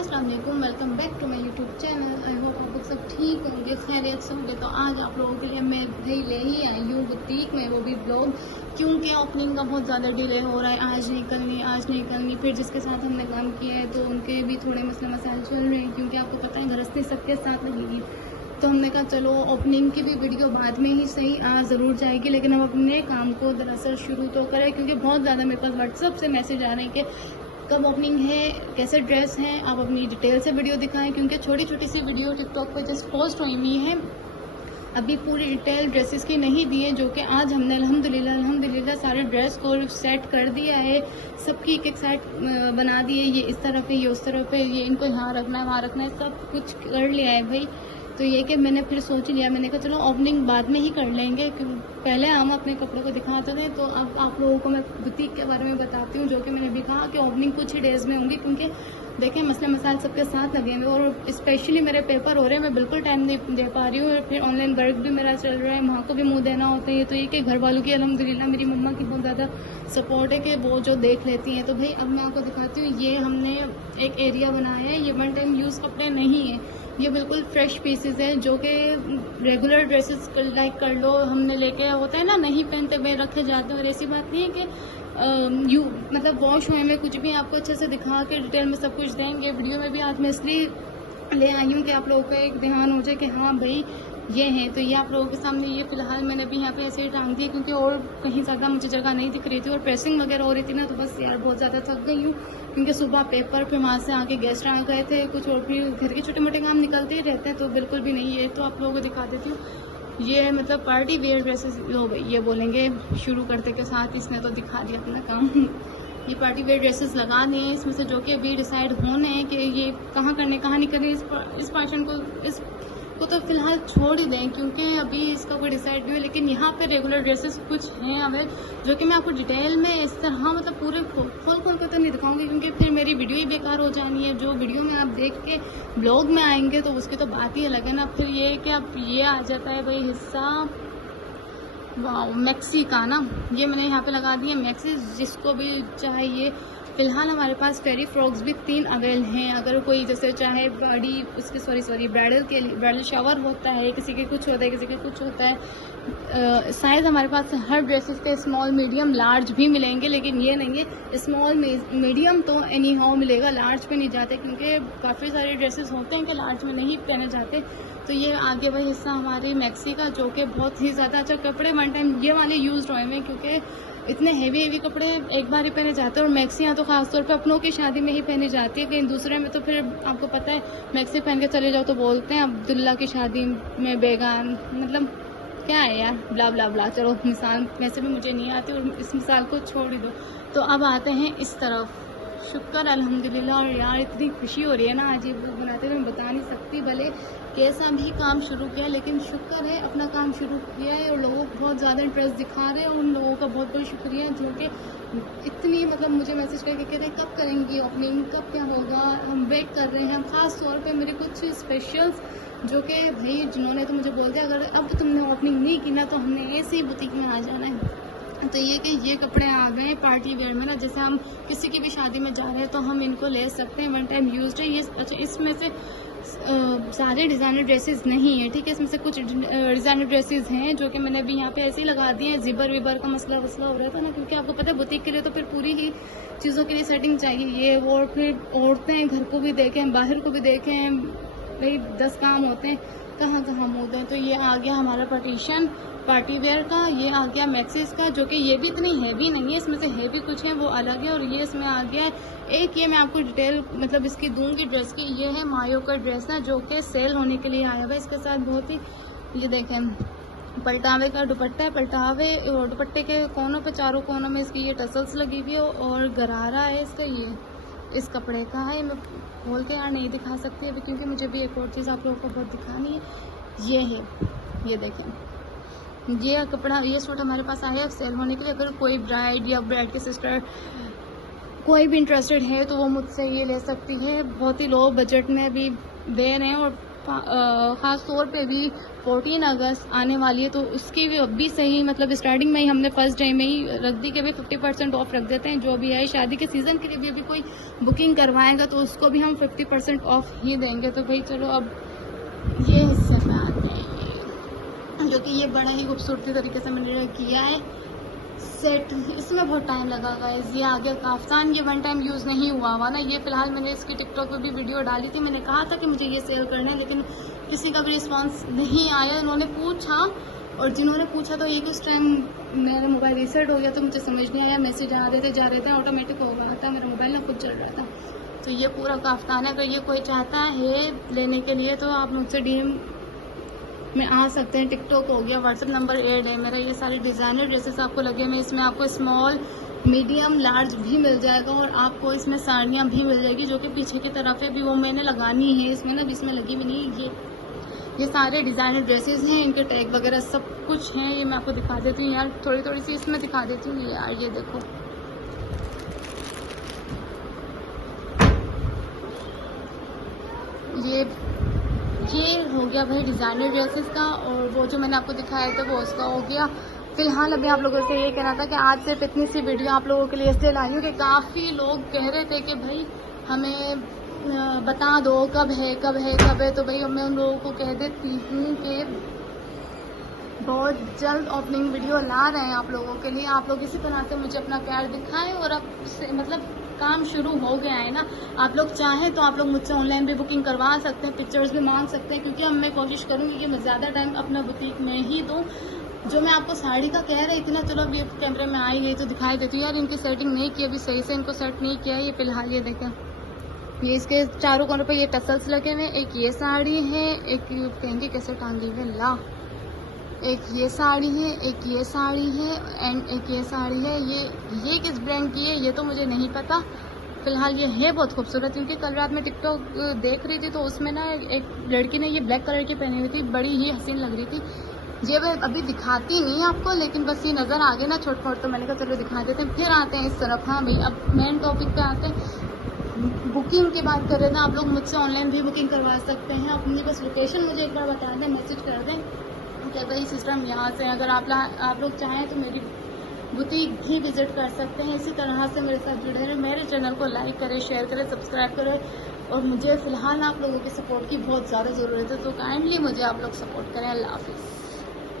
अस्सलाम वालेकुम, welcome back to my YouTube channel. I hope आप लोग सब ठीक होंगे, खैरियत से होंगे। तो आज आप लोगों के लिए मैं भाई ले ही आई हूँ बुटीक में, वो भी ब्लॉग, क्योंकि ओपनिंग का बहुत ज़्यादा डिले हो रहा है। आज नहीं करनी। फिर जिसके साथ हमने काम किया है तो उनके भी थोड़े मसले मसाइल चल रहे हैं, क्योंकि आपको पता है गृहस्थी सबके साथ लगेगी। तो हमने कहा चलो ओपनिंग की भी वीडियो बाद में ही सही आ ज़रूर जाएगी, लेकिन हम अपने काम को दरअसल शुरू तो करें, क्योंकि बहुत ज़्यादा मेरे पास व्हाट्सअप से मैसेज आ रहे हैं कि कब ओपनिंग है, कैसे ड्रेस हैं, आप अपनी डिटेल से वीडियो दिखाएं। क्योंकि छोटी छोटी सी वीडियो टिकटॉक पर जस्ट पोस्ट हुई है, अभी पूरी डिटेल ड्रेसेस की नहीं दी है, जो कि आज हमने अल्हम्दुलिल्लाह सारे ड्रेस को सेट कर दिया है। सबकी एक सेट बना दी है, ये इस तरफ है, ये उस तरफ है, ये इनको यहाँ रखना है, वहाँ रखना है, सब कुछ कर लिया है भाई। तो ये कि मैंने फिर सोच लिया, मैंने कहा चलो ओपनिंग बाद में ही कर लेंगे, क्योंकि पहले हम अपने कपड़ों को दिखाते थे। तो अब आप लोगों को मैं बुटीक के बारे में बताती हूँ, जो कि मैंने भी कहा कि ओपनिंग कुछ ही डेज़ में होंगी, क्योंकि देखें मसले मसाइल सबके साथ लगे हैं और स्पेशली मेरे पेपर हो रहे हैं, मैं बिल्कुल टाइम नहीं दे पा रही हूँ। और फिर ऑनलाइन वर्क भी मेरा चल रहा है, वहाँ को भी मुँह देना होता है। तो ये कि घर वालों की अल्हम्दुलिल्लाह मेरी मम्मा की बहुत ज़्यादा सपोर्ट है कि वो जो देख लेती हैं। तो भाई अब मैं आपको दिखाती हूँ, ये हमने एक एरिया बनाया है। ये वन टाइम यूज़ कपड़े नहीं है, ये बिल्कुल फ्रेश पीसेस हैं, जो कि रेगुलर ड्रेसेस लाइक कर लो, हमने लेके होता है ना, नहीं पहनते हुए रखे जाते हैं। और ऐसी बात नहीं है कि मतलब वॉश हुए में कुछ भी आपको अच्छे से दिखा के डिटेल में सब कुछ देंगे। वीडियो में भी आज मैं इसलिए ले आई हूँ कि आप लोगों को एक ध्यान हो जाए कि हाँ भाई ये हैं। तो ये आप लोगों के सामने ये फिलहाल मैंने भी यहाँ पे ऐसे ही टांग दी, क्योंकि और कहीं ज़्यादा मुझे जगह नहीं दिख रही थी और प्रेसिंग वगैरह हो रही थी ना, तो बस यार बहुत ज़्यादा थक गई हूँ, क्योंकि सुबह पेपर, फिर वहाँ से आके गेस्ट आ गए थे कुछ, और फिर घर के छोटे मोटे काम निकलते ही रहते हैं। तो बिल्कुल भी नहीं है। तो आप लोगों को दिखा देती हूँ, ये मतलब पार्टी वेयर ड्रेसेस लो भाई, ये बोलेंगे शुरू करते के साथ इसने तो दिखा दिया अपना काम। ये पार्टी वेयर ड्रेसेस लगा दिए हैं, इसमें से जो कि अभी डिसाइड होने हैं कि ये कहाँ करने कहाँ नहीं करने। इस पर्सन को इसको तो फिलहाल छोड़ ही दें, क्योंकि अभी इसका कोई डिसाइड नहीं है। लेकिन यहाँ पे रेगुलर ड्रेसेस कुछ हैं हमें, जो कि मैं आपको डिटेल में इस तरह मतलब पूरे खोल कर तो नहीं दिखाऊंगी, क्योंकि फिर मेरी वीडियो ही बेकार हो जानी है। जो वीडियो में आप देख के ब्लॉग में आएंगे तो उसकी तो बात ही अलग है ना। फिर ये कि अब ये आ जाता है भाई हिस्सा, वाह मैक्सी का ना, ये मैंने यहाँ पे लगा दिया मैक्सी, जिसको भी चाहिए। फिलहाल हमारे पास फेरी फ्रॉक्स भी 3 अवेल हैं, अगर कोई जैसे चाहे बॉडी उसके सॉरी ब्राइडल के लिए, ब्राइडल शावर होता है, किसी के कुछ होता है, किसी के कुछ होता है। साइज़ हमारे पास हर ड्रेसेस के स्मॉल मीडियम लार्ज भी मिलेंगे, लेकिन ये नहीं है स्मॉल मीडियम तो एनी हाउ मिलेगा, लार्ज पे नहीं जाते, क्योंकि काफ़ी सारे ड्रेसेस होते हैं कि लार्ज में नहीं पहने जाते। तो ये आगे वही हिस्सा हमारी मैक्सी का, जो कि बहुत ही ज़्यादा अच्छा कपड़े वन टाइम ये वाले यूज़ हुए हैं, क्योंकि इतने हेवी कपड़े एक बार ही पहने जाते हैं। और मैक्सियाँ तो खासतौर पे अपनों की शादी में ही पहनी जाती है, कहीं दूसरे में तो फिर आपको पता है मैक्सी पहन के चले जाओ तो बोलते हैं अब्दुल्ला की शादी में बेगान, मतलब क्या है यार, ब्ला ब्ला ब्ला। चलो मिसाल वैसे भी मुझे नहीं आती और इस मिसाल को छोड़ ही दो। तो अब आते हैं इस तरफ, शुक्र अल्हम्दुलिल्लाह। और यार इतनी खुशी हो रही है ना, आज ये ब्लॉग बनाते हुए मैं बता नहीं सकती, भले कैसा भी काम शुरू किया, लेकिन शुक्र है अपना काम शुरू किया है और लोगों को बहुत ज़्यादा इंटरेस्ट दिखा रहे हैं। और उन लोगों का बहुत बहुत शुक्रिया, जो कि इतनी मतलब मुझे मैसेज करके कह रहे हैं कब करेंगी ओपनिंग, कब क्या होगा, हम वेट कर रहे हैं। ख़ास तौर पे मेरे कुछ स्पेशल्स, जो कि भाई जिन्होंने तो मुझे बोल दिया अगर अब तुमने ओपनिंग नहीं की ना तो हमने ऐसे ही बुटीक में आ जाना है। तो ये कि ये कपड़े आ गए पार्टी वेयर में ना, जैसे हम किसी की भी शादी में जा रहे हैं तो हम इनको ले सकते हैं, वन टाइम यूज्ड है ये। अच्छा, इसमें से सारे डिज़ाइनर ड्रेसेस नहीं है, ठीक है, इसमें से कुछ डिज़ाइनर ड्रेसेस हैं जो कि मैंने भी यहाँ पे ऐसे ही लगा दिए हैं। जिबर विबर का मसला वसला हो रहा था ना, क्योंकि आपको पता है बुटीक के लिए तो फिर पूरी ही चीज़ों के लिए सेटिंग चाहिए ये वो। और फिर औरतें घर को भी देखें, बाहर को भी देखें, भाई 10 काम होते हैं, कहाँ कहाँ मुँह दें। तो ये आ गया हमारा पार्टीशन पार्टी वेयर का, ये आ गया मैक्सिस का, जो कि ये भी इतनी हैवी नहीं है, इसमें से हैवी कुछ है वो अलग है। और ये इसमें आ गया एक, ये मैं आपको डिटेल मतलब इसकी दूंगी ड्रेस की। ये है मायो का ड्रेस ना, जो कि सेल होने के लिए आया हुआ है। इसके साथ बहुत ही, ये देखें पलटावे का दुपट्टा है, पलटावे और दुपट्टे के कोनों पे, चारों कोनों में इसकी ये टसल्स लगी हुई है और गरारा है इसका, ये इस कपड़े का है। मैं खोल के यार नहीं दिखा सकती अभी, क्योंकि मुझे भी एक और चीज़ आप लोगों को बहुत दिखानी है। ये है, ये देखें, ये कपड़ा, ये सूट हमारे पास आया है सेल होने के लिए। अगर कोई ब्राइड या ब्राइड के सिस्टर कोई भी इंटरेस्टेड है तो वो मुझसे ये ले सकती है, बहुत ही लो बजट में भी दे रहे हैं और ख़ास तौर पे भी 14 अगस्त आने वाली है, तो उसकी भी अभी सही मतलब स्टार्टिंग में ही हमने फर्स्ट डे में ही रख दी कि भाई 50% ऑफ रख देते हैं। जो भी है शादी के सीज़न के लिए भी अभी कोई बुकिंग करवाएगा तो उसको भी हम 50% ऑफ ही देंगे। तो भाई चलो अब ये हिस्से में आते हैं, जो कि ये बड़ा ही खूबसूरती तरीके से मैंने किया है सेट। इसमें बहुत टाइम लगा गाइस। ये आगे काफ्तान ये वन टाइम यूज़ नहीं हुआ ना, ये फिलहाल मैंने इसकी टिकटॉक पे भी वीडियो डाली थी। मैंने कहा था कि मुझे ये सेल करना है, लेकिन किसी का भी रिस्पांस नहीं आया। उन्होंने पूछा और जिन्होंने पूछा तो एक उस टाइम मेरा मोबाइल रीसेट हो गया, तो मुझे समझ नहीं आया, मैसेज आ रहे थे जा रहे थे, ऑटोमेटिक हो गया था, मेरा मोबाइल ना खुद चल रहा था। तो ये पूरा काफ्तान है। अगर ये कोई चाहता है लेने के लिए तो आप मुझसे डीएम में आ सकते हैं। टिकटॉक हो गया, व्हाट्सएप नंबर ऐड है मेरा। ये सारे डिज़ाइनर ड्रेसेस आपको लगे में, इसमें आपको स्मॉल मीडियम लार्ज भी मिल जाएगा और आपको इसमें साड़ियाँ भी मिल जाएगी, जो कि पीछे की तरफ है भी वो मैंने लगानी है इसमें ना, इसमें लगी भी नहीं। ये सारे डिज़ाइनर ड्रेसेस हैं, इनके टैग वगैरह सब कुछ हैं। ये मैं आपको दिखा देती हूँ यार, थोड़ी थोड़ी सी इसमें दिखा देती हूँ यार। ये देखो, ये हो गया भाई डिज़ाइनर ड्रेसेस का, और वो जो मैंने आपको दिखाया था वो उसका हो गया। फिलहाल अभी आप लोगों को ये कहना था कि आज सिर्फ इतनी सी वीडियो आप लोगों के लिए इसलिए लाई हूँ कि काफ़ी लोग कह रहे थे कि भाई हमें बता दो कब है कब है कब है। तो भाई मैं उन लोगों को कह देती हूँ कि बहुत जल्द ओपनिंग वीडियो ला रहे हैं आप लोगों के लिए। आप लोग इसी तरह से मुझे अपना प्यार दिखाएं, और अब मतलब काम शुरू हो गया है ना। आप लोग चाहें तो आप लोग मुझसे ऑनलाइन भी बुकिंग करवा सकते हैं, पिक्चर्स भी मांग सकते हैं, क्योंकि अब मैं कोशिश करूँगी कि मैं ज़्यादा टाइम अपना बुटीक में ही दूँ। जो मैं आपको साड़ी का कह रही थी ना, चलो अब ये कैमरे में आई गई तो दिखाई देती हूँ यार। इनकी सेटिंग नहीं की अभी सही से, इनको सेट नहीं किया ये फिलहाल। ये देखें, ये इसके चारों कोनों पे ये टसल्स लगे हुए। एक ये साड़ी है, एक कहेंगे कैसे टांगी है ला, एक ये साड़ी है, एक ये साड़ी है, एंड एक ये साड़ी है। ये किस ब्रांड की है ये तो मुझे नहीं पता। फिलहाल ये है बहुत खूबसूरत, क्योंकि कल रात में टिकटॉक देख रही थी तो उसमें ना एक लड़की ने ये ब्लैक कलर की पहनी हुई थी, बड़ी ही हसीन लग रही थी। ये मैं अभी दिखाती नहीं आपको, लेकिन बस ये नज़र आ गए ना छोट मोट, तो मैंने कहा चलो दिखा देते हैं। फिर आते हैं इस तरफ। हाँ भाई, अब मेन टॉपिक पे आते हैं। बुकिंग की बात कर रहे थे, आप लोग मुझसे ऑनलाइन भी बुकिंग करवा सकते हैं। अपनी बस लोकेशन मुझे एक बार बता दें, मैसेज कर दें कि भाई सिस्टम यहाँ से। अगर आप लोग चाहें तो मेरी बुटीक भी विजिट कर सकते हैं। इसी तरह से मेरे साथ जुड़े रहें, मेरे चैनल को लाइक करें, शेयर करें, सब्सक्राइब करें। और मुझे फ़िलहाल आप लोगों के सपोर्ट की बहुत ज़्यादा ज़रूरत है, तो काइंडली मुझे आप लोग सपोर्ट करें। अल्लाह हाफिज़।